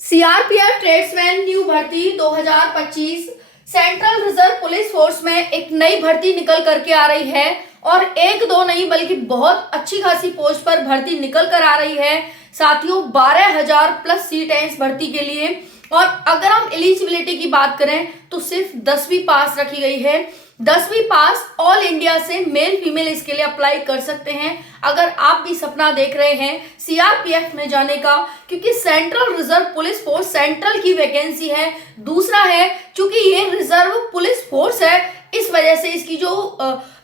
CRPF tradesman new भर्ती 2025 central reserve police force में एक नई भर्ती निकल करके आ रही है और एक दो नहीं बल्कि बहुत अच्छी खासी पोस्ट पर भर्ती निकल कर आ रही है। साथियों 12,000 प्लस सीट है इस भर्ती के लिए और अगर हम एलिजिबिलिटी की बात करें तो सिर्फ 10वीं पास रखी गई है। 10वीं पास ऑल इंडिया से मेल फीमेल इसके लिए अप्लाई कर सकते हैं अगर आप भी सपना देख रहे हैं सीआरपीएफ में जाने का, क्योंकि central reserve police force central की वैकेंसी है। दूसरा है क्योंकि ये रिजर्व पुलिस फोर्स है, इस वजह से इसकी जो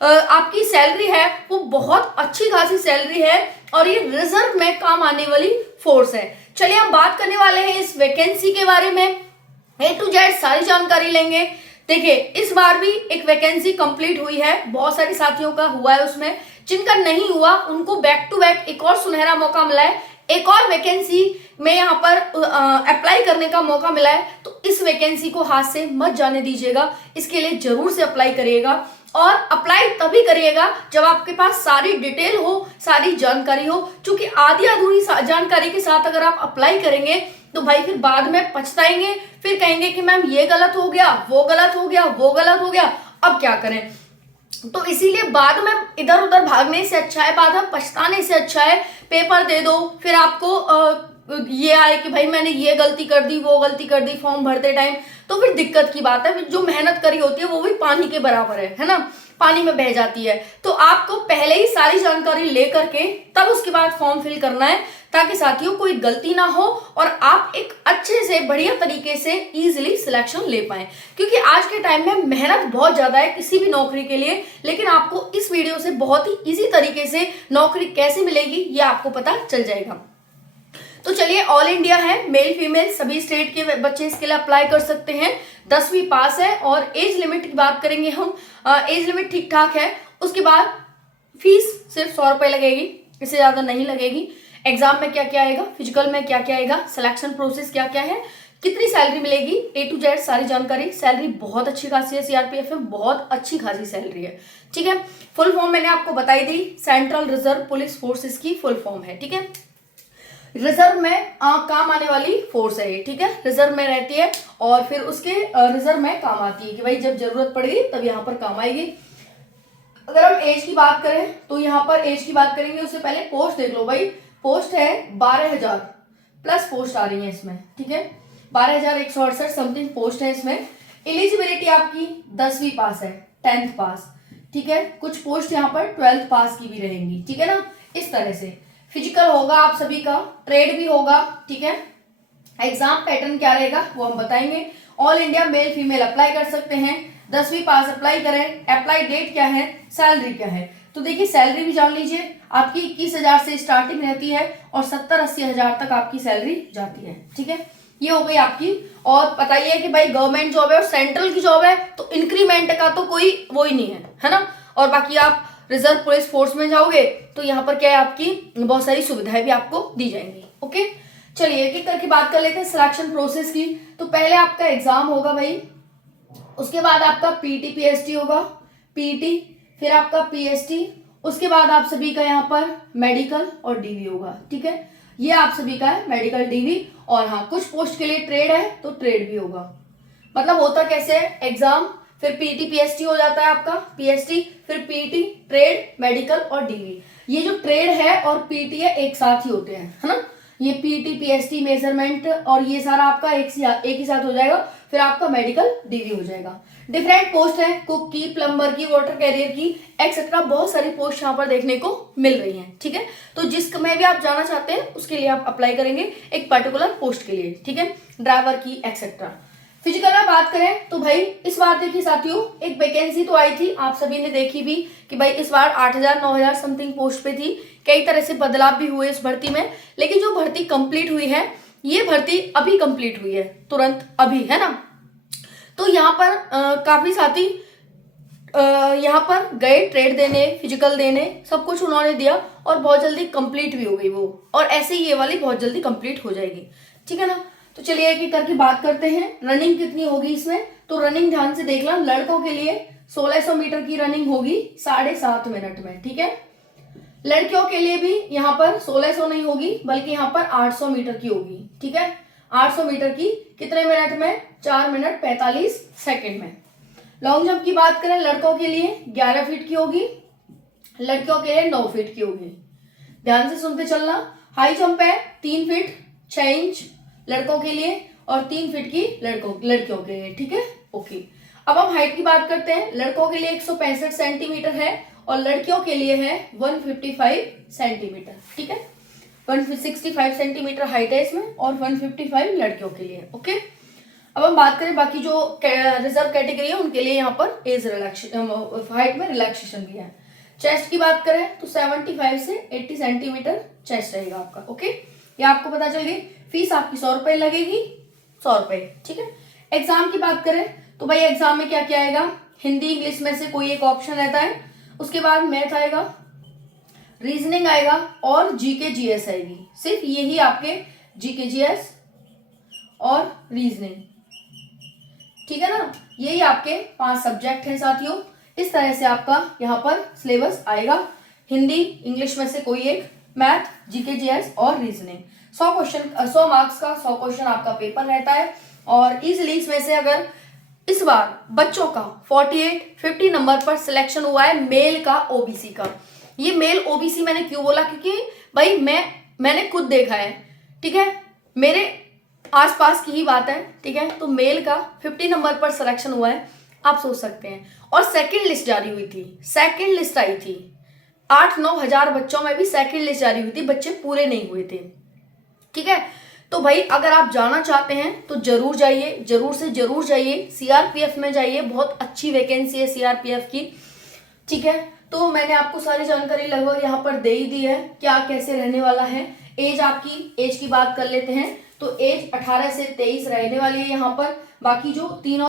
आपकी सैलरी है वो बहुत अच्छी खासी सैलरी है और ये रिजर्व में काम आने वाली फोर्स है। चलिए हम बात करने वाले हैं इस वैकेंसी के बारे में, A to Z सारी जानकारी लेंगे। देखिए इस बार भी एक वैकेंसी कंप्लीट हुई है, बहुत सारे साथियों का हुआ है, उसमें जिनका नहीं हुआ उनको बैक टू बैक एक और सुनहरा मौका मिला है, एक और वैकेंसी में यहाँ पर अप्लाई करने का मौका मिला है। तो इस वैकेंसी को हाथ से मत जाने दीजिएगा, इसके लिए जरूर से अप्लाई करिएगा और अप्लाई तभी करिएगा जब आपके पास सारी डिटेल हो, सारी जानकारी हो। क्योंकि आधी अधूरी जानकारी के साथ अगर आप अप्लाई करेंगे तो भाई फिर बाद में पछताएंगे, फिर कहेंगे कि मैम ये गलत हो गया, वो गलत हो गया, वो गलत हो गया, अब क्या करें। तो इसीलिए बाद में इधर उधर भागने से अच्छा है, बाद में पछताने से अच्छा है पेपर दे दो, फिर आपको ये आए कि भाई मैंने ये गलती कर दी, वो गलती कर दी फॉर्म भरते टाइम, तो फिर दिक्कत की बात है। फिर जो मेहनत करी होती है वो भी पानी के बराबर है ना, पानी में बह जाती है। तो आपको पहले ही सारी जानकारी लेकर के तब उसके बाद फॉर्म फिल करना है, ताकि साथियों कोई गलती ना हो और आप एक अच्छे से बढ़िया तरीके से इजीली सिलेक्शन ले पाए। क्योंकि आज के टाइम में मेहनत बहुत ज्यादा है किसी भी नौकरी के लिए, लेकिन आपको इस वीडियो से बहुत ही इजी तरीके से नौकरी कैसे मिलेगी ये आपको पता चल जाएगा। तो चलिए ऑल इंडिया है, मेल फीमेल सभी स्टेट के बच्चे इसके लिए अप्लाई कर सकते हैं। 10वीं पास है और एज लिमिट की बात करेंगे हम, एज लिमिट ठीक ठाक है। उसके बाद फीस सिर्फ 100 रुपए लगेगी, इससे ज्यादा नहीं लगेगी। एग्जाम में क्या क्या आएगा, फिजिकल में क्या क्या आएगा, सिलेक्शन प्रोसेस क्या क्या है, कितनी सैलरी मिलेगी, A to Z सारी जानकारी। सैलरी बहुत अच्छी खासी है सीआरपीएफ में, बहुत अच्छी खासी सैलरी है, ठीक है। फुल फॉर्म मैंने आपको बताई दी, सेंट्रल रिजर्व पुलिस फोर्सेस की फुल फॉर्म है, ठीक है। रिजर्व में काम आने वाली फोर्स है ये, ठीक है, रिजर्व में रहती है और फिर उसके रिजर्व में काम आती है कि भाई जब जरूरत पड़ेगी तब यहाँ पर काम आएगी। अगर हम एज की बात करें तो यहाँ पर एज की बात करेंगे उससे पहले पोस्ट देख लो भाई। पोस्ट है 12,000 प्लस पोस्ट आ रही है इसमें, ठीक है, 12,168 समथिंग पोस्ट है इसमें। एलिजिबिलिटी आपकी 10वीं पास है, 10th पास, ठीक है। कुछ पोस्ट यहाँ पर 12th पास की भी रहेंगी, ठीक है ना, इस तरह से। फिजिकल होगा आप सभी का, ट्रेड भी होगा, ठीक है। एग्जाम पैटर्न क्या रहेगा वो हम बताएंगे। All India male female apply कर सकते हैं, 10वीं पास अप्लाई करें। अप्लाई डेट क्या है, सैलरी क्या है, तो देखिए सैलरी भी जान लीजिए। आपकी 21,000 से स्टार्टिंग रहती है और 70-80 हजार तक आपकी सैलरी जाती है, ठीक है। ये हो गई आपकी। और बताइए कि भाई गवर्नमेंट जॉब है और सेंट्रल की जॉब है तो इंक्रीमेंट का तो कोई वो ही नहीं है ना। और बाकी आप रिजर्व पुलिस फोर्स में जाओगे तो यहाँ पर क्या है, आपकी बहुत सारी सुविधाएं भी आपको दी जाएंगी, ओके। चलिए एक एक करके बात कर लेते हैं सिलेक्शन प्रोसेस की। तो पहले आपका एग्जाम होगा भाई, उसके बाद आपका पीटी पीएसटी होगा, पीटी फिर आपका पीएसटी, उसके बाद आप सभी का यहाँ पर मेडिकल और डीवी होगा, ठीक है। ये आप सभी का है मेडिकल डीवी। और हाँ कुछ पोस्ट के लिए ट्रेड है तो ट्रेड भी होगा। मतलब होता कैसे है, एग्जाम फिर पीटी पीएसटी हो जाता है आपका, पीएसटी फिर पीटी ट्रेड मेडिकल और डीवी। ये जो ट्रेड है और पीटी है एक साथ ही होते हैं, है ना। ये पीटी पीएसटी मेजरमेंट और ये सारा आपका एक ही साथ हो जाएगा, फिर आपका मेडिकल डीवी हो जाएगा। डिफरेंट पोस्ट है, कुक की, प्लम्बर की, वाटर कैरियर की, एक्सेट्रा बहुत सारी पोस्ट यहाँ पर देखने को मिल रही हैं, ठीक है। तो जिसमें भी आप जाना चाहते हैं उसके लिए आप अप्लाई करेंगे एक पर्टिकुलर पोस्ट के लिए, ठीक है, ड्राइवर की एक्सेट्रा। फिजिकल में बात करें तो भाई इस बार देखिए साथियों एक वैकेंसी तो आई थी, आप सभी ने देखी भी कि भाई इस बार 8,000 9,000 समथिंग पोस्ट पे थी। कई तरह से बदलाव भी हुए इस भर्ती में, लेकिन जो भर्ती कंप्लीट हुई है ये भर्ती अभी कंप्लीट हुई है, तुरंत अभी, है ना। तो यहाँ पर काफी साथी यहाँ पर गए ट्रेड देने, फिजिकल देने, सब कुछ उन्होंने दिया और बहुत जल्दी कंप्लीट भी हो गई वो, और ऐसे ही ये वाली बहुत जल्दी कंप्लीट हो जाएगी, ठीक है ना। तो चलिए एक एक करके बात करते हैं। रनिंग कितनी होगी इसमें, तो रनिंग ध्यान से देखना, लड़कों के लिए 1600 मीटर की रनिंग होगी 7.5 मिनट में, ठीक है। लड़कियों के लिए भी यहाँ पर 1600 नहीं होगी बल्कि यहाँ पर 800 मीटर की होगी, ठीक है। 800 मीटर की कितने मिनट में? 4 मिनट 45 सेकंड में। लॉन्ग जंप की बात करें लड़कों के लिए 11 फीट की होगी, लड़कियों के लिए 9 फीट की होगी। ध्यान से सुनते चलना। हाई जंप है 3 फीट 6 इंच लड़कों के लिए और 3 फीट की लड़कियों के लिए, ठीक है, ओके। अब हम हाइट की बात करते हैं। लड़कों के लिए 165 सेंटीमीटर है और लड़कियों के लिए है 155 सेंटीमीटर, ठीक है। 165 सेंटीमीटर हाइट है इसमें और 155 लड़कियों के लिए, ओके। अब हम बात करें बाकी जो रिजर्व कैटेगरी है उनके लिए यहाँ पर एज रिलैक्सेशन, हाइट में रिलैक्सेशन भी है। चेस्ट की बात करें तो 75 से 80 सेंटीमीटर चेस्ट रहेगा आपका, ओके। ये आपको पता चल गई। फीस आपकी 100 रुपए लगेगी, 100 रुपए, ठीक है। एग्जाम की बात करें तो भाई एग्जाम में क्या क्या आएगा? हिंदी इंग्लिश में से कोई एक ऑप्शन रहता है, उसके बाद मैथ आएगा, रीजनिंग आएगा और जीके जीएस आएगी। सिर्फ यही आपके जीके जीएस और रीजनिंग, ठीक है ना। यही आपके 5 सब्जेक्ट हैं साथियों। इस तरह से आपका यहाँ पर सिलेबस आएगा। हिंदी इंग्लिश में से कोई एक, मैथ, जीके जीएस और रीजनिंग। 100 क्वेश्चन, 100 मार्क्स का 100 क्वेश्चन आपका पेपर रहता है और इजिली इसमें से अगर इस बार बच्चों का 50 नंबर पर सिलेक्शन हुआ है मेल का ओबीसी का। ये मेल ओबीसी मैंने क्यों बोला? क्योंकि भाई मैंने खुद देखा है, ठीक है, मेरे आसपास की ही बात है, ठीक है। तो मेल का 50 नंबर पर सिलेक्शन हुआ है, आप सोच सकते हैं। और सेकंड लिस्ट जारी हुई थी, सेकंड लिस्ट आई थी, 8-9 हजार बच्चों में भी सेकंड लिस्ट जारी हुई थी, बच्चे पूरे नहीं हुए थे, ठीक है। तो भाई अगर आप जाना चाहते हैं तो जरूर जाइए, जरूर से जरूर जाइए, सीआरपीएफ में जाइए, बहुत अच्छी वैकेंसी है सीआरपीएफ की, ठीक है। तो मैंने आपको सारी जानकारी लगभग यहाँ पर दे ही दी है, क्या कैसे रहने वाला है। एज की बात कर लेते हैं तो एज 18 से 23 रहने वाली है यहाँ पर। बाकी जो 3